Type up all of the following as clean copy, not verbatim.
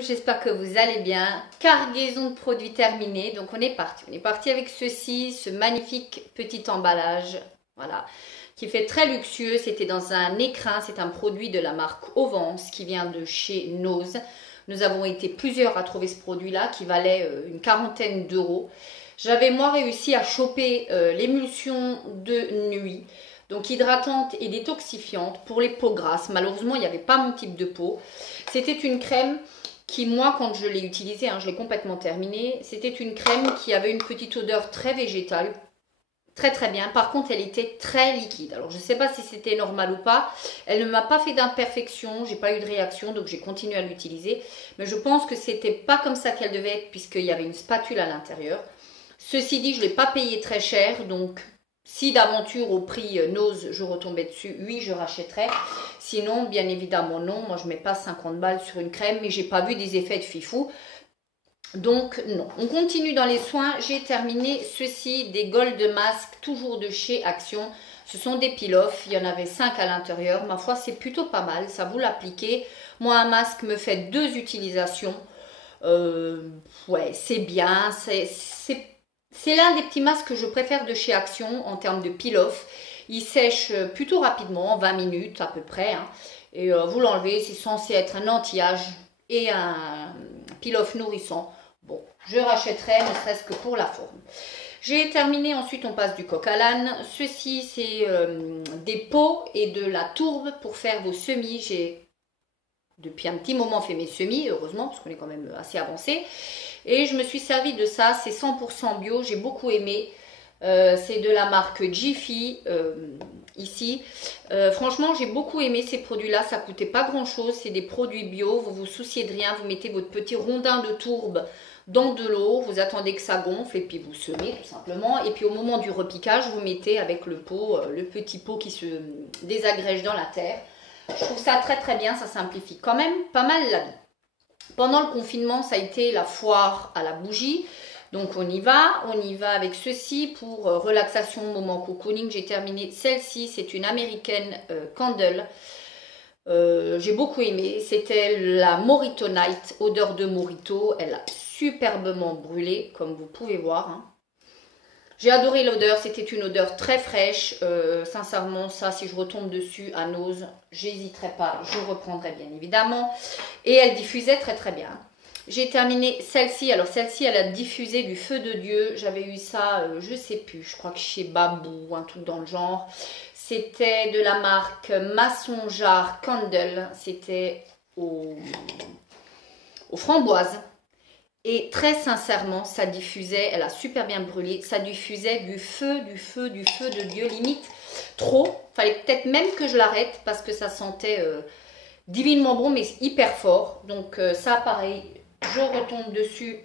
J'espère que vous allez bien. Cargaison de produits terminée. Donc on est parti. On est parti avec ceci, ce magnifique petit emballage. Voilà. Qui fait très luxueux. C'était dans un écrin. C'est un produit de la marque Ovance qui vient de chez Nose. Nous avons été plusieurs à trouver ce produit-là qui valait une quarantaine d'euros. J'avais moi réussi à choper l'émulsion de nuit. Donc hydratante et détoxifiante pour les peaux grasses. Malheureusement, il n'y avait pas mon type de peau. C'était une crème qui, moi, quand je l'ai utilisée, je l'ai complètement terminée, c'était une crème qui avait une petite odeur très végétale, très très bien. Par contre, elle était très liquide. Alors, je ne sais pas si c'était normal ou pas. Elle ne m'a pas fait d'imperfection, j'ai pas eu de réaction, donc j'ai continué à l'utiliser. Mais je pense que c'était pas comme ça qu'elle devait être, puisqu'il y avait une spatule à l'intérieur. Ceci dit, je ne l'ai pas payé très cher, donc si d'aventure au prix Nose je retombais dessus, oui, je rachèterais. Sinon, bien évidemment, non. Moi, je ne mets pas 50 balles sur une crème, mais j'ai pas vu des effets de fifou. Donc, non. On continue dans les soins. J'ai terminé ceci, des Gold Mask, toujours de chez Action. Ce sont des peel-off. Il y en avait 5 à l'intérieur. Ma foi, c'est plutôt pas mal. Ça vous l'appliquez. Moi, un masque me fait 2 utilisations. Ouais, c'est bien. C'est l'un des petits masques que je préfère de chez Action en termes de peel-off. Il sèche plutôt rapidement, 20 minutes à peu près. Hein. Et vous l'enlevez, c'est censé être un anti-âge et un peel-off nourrissant. Bon, je rachèterai ne serait-ce que pour la forme. J'ai terminé, ensuite on passe du coq à l'âne. Ceci, c'est des pots et de la tourbe pour faire vos semis. J'ai depuis un petit moment fait mes semis, heureusement, parce qu'on est quand même assez avancé. Et je me suis servi de ça, c'est 100% bio, j'ai beaucoup aimé. C'est de la marque Jiffy, ici. Franchement, j'ai beaucoup aimé ces produits-là, ça coûtait pas grand-chose, c'est des produits bio, vous vous souciez de rien, vous mettez votre petit rondin de tourbe dans de l'eau, vous attendez que ça gonfle et puis vous semez tout simplement. Et puis au moment du repiquage, vous mettez avec le pot, le petit pot qui se désagrège dans la terre. Je trouve ça très très bien, ça simplifie quand même pas mal la vie. Pendant le confinement, ça a été la foire à la bougie. Donc on y va avec ceci pour relaxation, moment cocooning. J'ai terminé celle-ci, c'est une américaine Candle. J'ai beaucoup aimé, c'était la Mojito Night, odeur de Mojito. Elle a superbement brûlé, comme vous pouvez voir. Hein. J'ai adoré l'odeur, c'était une odeur très fraîche. Sincèrement, ça, si je retombe dessus à Nose, j'hésiterai pas, je reprendrai bien évidemment. Et elle diffusait très très bien. J'ai terminé celle-ci. Alors celle-ci, elle a diffusé du feu de Dieu. J'avais eu ça, je sais plus, je crois que chez Babou, un truc dans le genre. C'était de la marque Mason Jar Candle. C'était aux framboises. Et très sincèrement, ça diffusait, elle a super bien brûlé, ça diffusait du feu de Dieu, limite trop. Fallait peut-être même que je l'arrête parce que ça sentait divinement bon, mais hyper fort. Donc ça, pareil, je retombe dessus,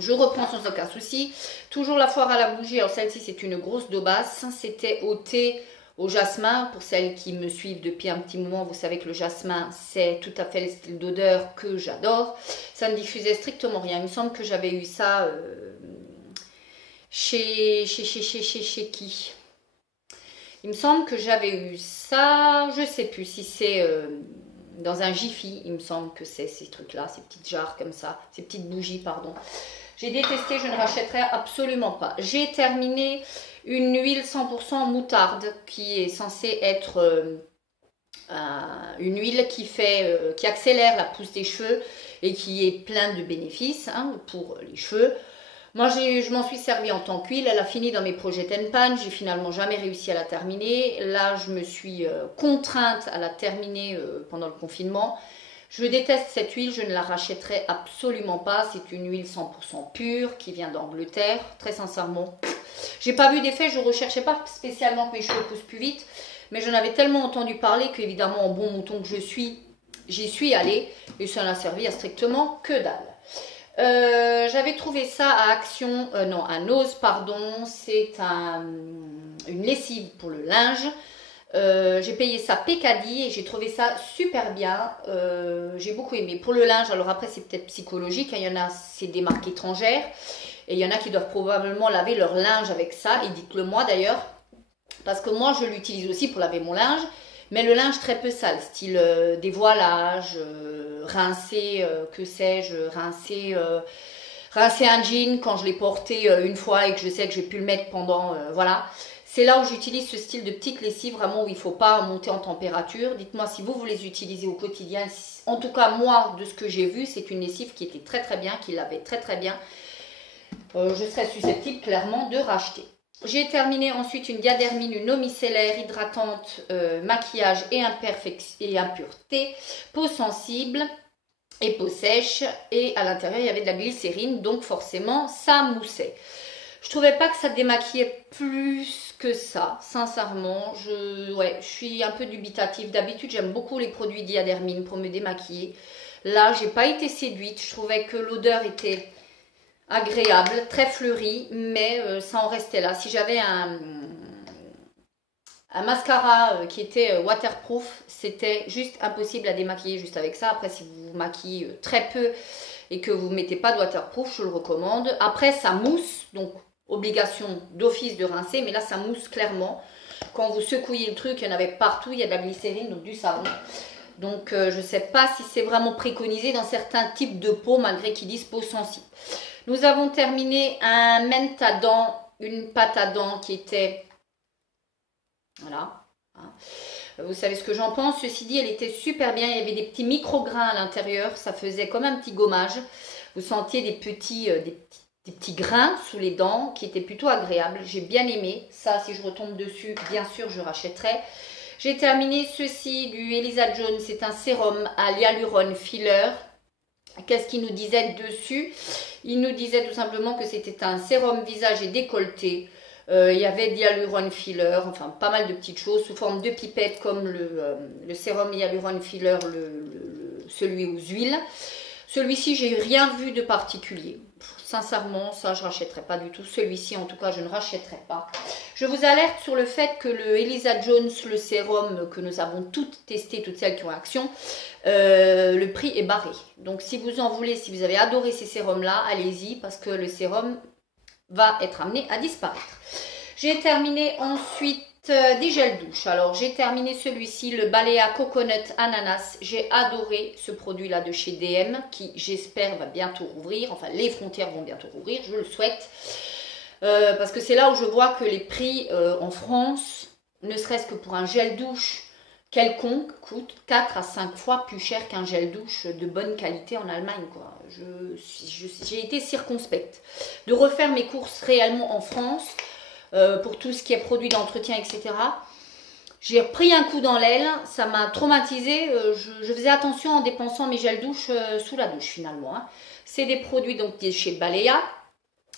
je reprends sans aucun souci. Toujours la foire à la bougie, alors celle-ci c'est une grosse daubasse, c'était au thé, au jasmin. Pour celles qui me suivent depuis un petit moment, vous savez que le jasmin, c'est tout à fait le style d'odeur que j'adore. Ça ne diffusait strictement rien. Il me semble que j'avais eu ça chez qui? Il me semble que j'avais eu ça, je ne sais plus si c'est dans un Jiffy, il me semble que c'est ces trucs-là, ces petites jarres comme ça, ces petites bougies, pardon. J'ai détesté, je ne rachèterai absolument pas. J'ai terminé une huile 100% moutarde qui est censée être une huile qui accélère la pousse des cheveux et qui est plein de bénéfices hein, pour les cheveux. Moi, je m'en suis servi en tant qu'huile. Elle a fini dans mes projets Tenpan. J'ai finalement jamais réussi à la terminer. Là, je me suis contrainte à la terminer pendant le confinement. Je déteste cette huile, je ne la rachèterai absolument pas. C'est une huile 100% pure qui vient d'Angleterre. Très sincèrement, j'ai pas vu d'effet. Je ne recherchais pas spécialement que mes cheveux poussent plus vite. Mais j'en avais tellement entendu parler qu'évidemment, en bon mouton que je suis, j'y suis allée. Et ça n'a servi à strictement que dalle. J'avais trouvé ça à Action, non, à Nose, pardon. C'est une lessive pour le linge. J'ai payé ça Pécadie et j'ai trouvé ça super bien. J'ai beaucoup aimé. Pour le linge, alors après c'est peut-être psychologique, hein, il y en a, c'est des marques étrangères et il y en a qui doivent probablement laver leur linge avec ça. Et dites-le moi d'ailleurs, parce que moi je l'utilise aussi pour laver mon linge, Mais le linge très peu sale, style dévoilage, rincer, que sais-je, rincer un jean quand je l'ai porté une fois et que je sais que j'ai pu le mettre pendant, voilà. C'est là où j'utilise ce style de petite lessive, vraiment où il ne faut pas monter en température. Dites-moi si vous les utilisez au quotidien. En tout cas, moi, de ce que j'ai vu, c'est une lessive qui était très très bien, qui l'avait très très bien. Je serais susceptible clairement de racheter. J'ai terminé ensuite une diadhermine, une eau micellaire hydratante, maquillage et impureté, peau sensible et peau sèche. Et à l'intérieur, il y avait de la glycérine, donc forcément, ça moussait. Je trouvais pas que ça démaquillait plus que ça, sincèrement. Je suis un peu dubitative. D'habitude, j'aime beaucoup les produits diadhermine pour me démaquiller. Là, j'ai pas été séduite. Je trouvais que l'odeur était agréable, très fleurie, mais ça en restait là. Si j'avais un mascara qui était waterproof, c'était juste impossible à démaquiller juste avec ça. Après, si vous vous maquillez très peu et que vous ne mettez pas de waterproof, je le recommande. Après, ça mousse, donc obligation d'office de rincer, mais là, ça mousse clairement. Quand vous secouillez le truc, il y en avait partout, il y a de la glycérine, donc du savon. Donc, je ne sais pas si c'est vraiment préconisé dans certains types de peau, malgré qu'ils disent peau sensible. Nous avons terminé un menthe à dents, une pâte à dents qui était... Voilà. Vous savez ce que j'en pense. Ceci dit, elle était super bien. Il y avait des petits micro-grains à l'intérieur. Ça faisait comme un petit gommage. Vous sentiez des petits grains sous les dents qui étaient plutôt agréables. J'ai bien aimé. Ça, si je retombe dessus, bien sûr, je rachèterai. J'ai terminé ceci du Elisa Jones. C'est un sérum à l'hyalurone filler. Qu'est-ce qu'il nous disait dessus? Il nous disait tout simplement que c'était un sérum visage et décolleté. Il y avait de l'hyalurone filler, enfin pas mal de petites choses sous forme de pipettes comme le sérum hyalurone filler, celui aux huiles. Celui-ci, j'ai rien vu de particulier. Sincèrement, ça, je ne rachèterai pas du tout. Celui-ci, en tout cas, je ne rachèterai pas. Je vous alerte sur le fait que le Elisa Jones, le sérum que nous avons toutes testé, toutes celles qui ont action, le prix est barré. Donc, si vous en voulez, si vous avez adoré ces sérums-là, allez-y parce que le sérum va être amené à disparaître. J'ai terminé ensuite des gels douche. Alors, j'ai terminé celui-ci, le Balea Coconut Ananas. J'ai adoré ce produit-là de chez DM qui, j'espère, va bientôt rouvrir. Enfin, les frontières vont bientôt rouvrir, je le souhaite. Parce que c'est là où je vois que les prix en France, ne serait-ce que pour un gel douche quelconque, coûte 4 à 5 fois plus cher qu'un gel douche de bonne qualité en Allemagne, quoi. J'ai été circonspecte. De refaire mes courses réellement en France, pour tout ce qui est produit d'entretien, etc. J'ai pris un coup dans l'aile, ça m'a traumatisée. Je faisais attention en dépensant mes gels douche sous la douche finalement. Hein. C'est des produits donc chez Balea.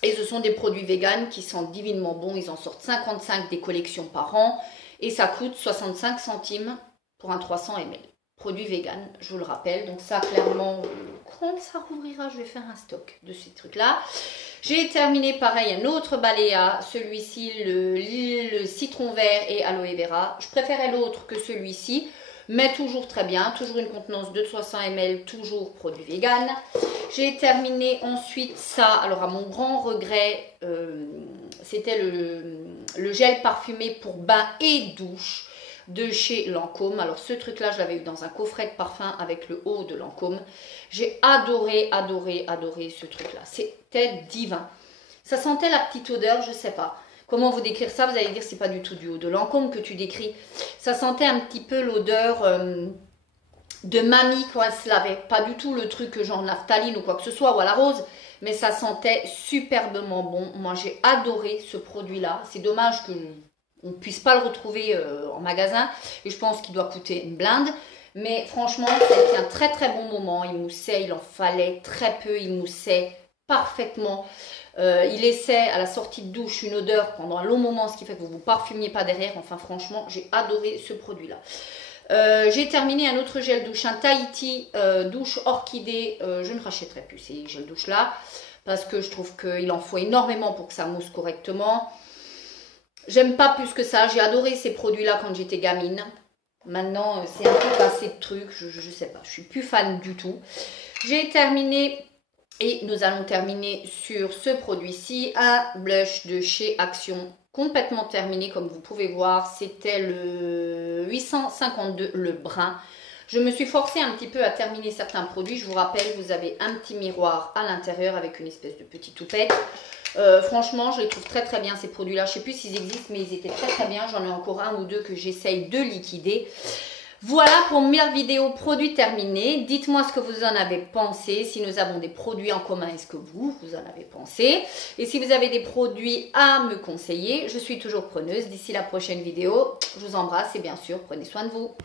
Et ce sont des produits véganes qui sont divinement bons. Ils en sortent 55 des collections par an. Et ça coûte 65 centimes pour un 300 ml. Produit vegan, je vous le rappelle. Donc ça, clairement, quand ça rouvrira, je vais faire un stock de ces trucs-là. J'ai terminé pareil un autre Balea, celui-ci, le citron vert et aloe vera. Je préférais l'autre que celui-ci, mais toujours très bien. Toujours une contenance de 300 ml, toujours produit vegan. J'ai terminé ensuite ça, alors à mon grand regret, c'était le gel parfumé pour bain et douche de chez Lancôme. Alors ce truc-là, je l'avais eu dans un coffret de parfum avec le haut de Lancôme. J'ai adoré, adoré, adoré ce truc-là. C'était divin. Ça sentait la petite odeur, je sais pas. Comment vous décrire ça? Vous allez dire c'est pas du tout du haut de Lancôme que tu décris. Ça sentait un petit peu l'odeur de mamie quand elle se lavait. Pas du tout le truc genre naphtaline ou quoi que ce soit ou à la rose. Mais ça sentait superbement bon. Moi j'ai adoré ce produit-là. C'est dommage que on ne puisse pas le retrouver en magasin. Et je pense qu'il doit coûter une blinde. Mais franchement, c'était un très très bon moment. Il moussait, il en fallait très peu. Il moussait parfaitement. Il laissait à la sortie de douche une odeur pendant un long moment, ce qui fait que vous ne vous parfumiez pas derrière. Enfin franchement, j'ai adoré ce produit-là. J'ai terminé un autre gel douche, un Tahiti douche orchidée. Je ne rachèterai plus ces gels douche là parce que je trouve qu'il en faut énormément pour que ça mousse correctement. J'aime pas plus que ça. J'ai adoré ces produits-là quand j'étais gamine. Maintenant, c'est un peu passé de trucs. Je sais pas. Je suis plus fan du tout. J'ai terminé et nous allons terminer sur ce produit-ci. Un blush de chez Action complètement terminé, comme vous pouvez voir. C'était le 852, le brun. Je me suis forcée un petit peu à terminer certains produits. Je vous rappelle, vous avez un petit miroir à l'intérieur avec une espèce de petite toupette. Franchement, je les trouve très très bien ces produits-là. Je ne sais plus s'ils existent, mais ils étaient très très bien. J'en ai encore un ou deux que j'essaye de liquider. Voilà pour ma vidéo produits terminés. Dites-moi ce que vous en avez pensé. Si nous avons des produits en commun, est-ce que vous en avez pensé? Et si vous avez des produits à me conseiller, je suis toujours preneuse. D'ici la prochaine vidéo, je vous embrasse et bien sûr, prenez soin de vous.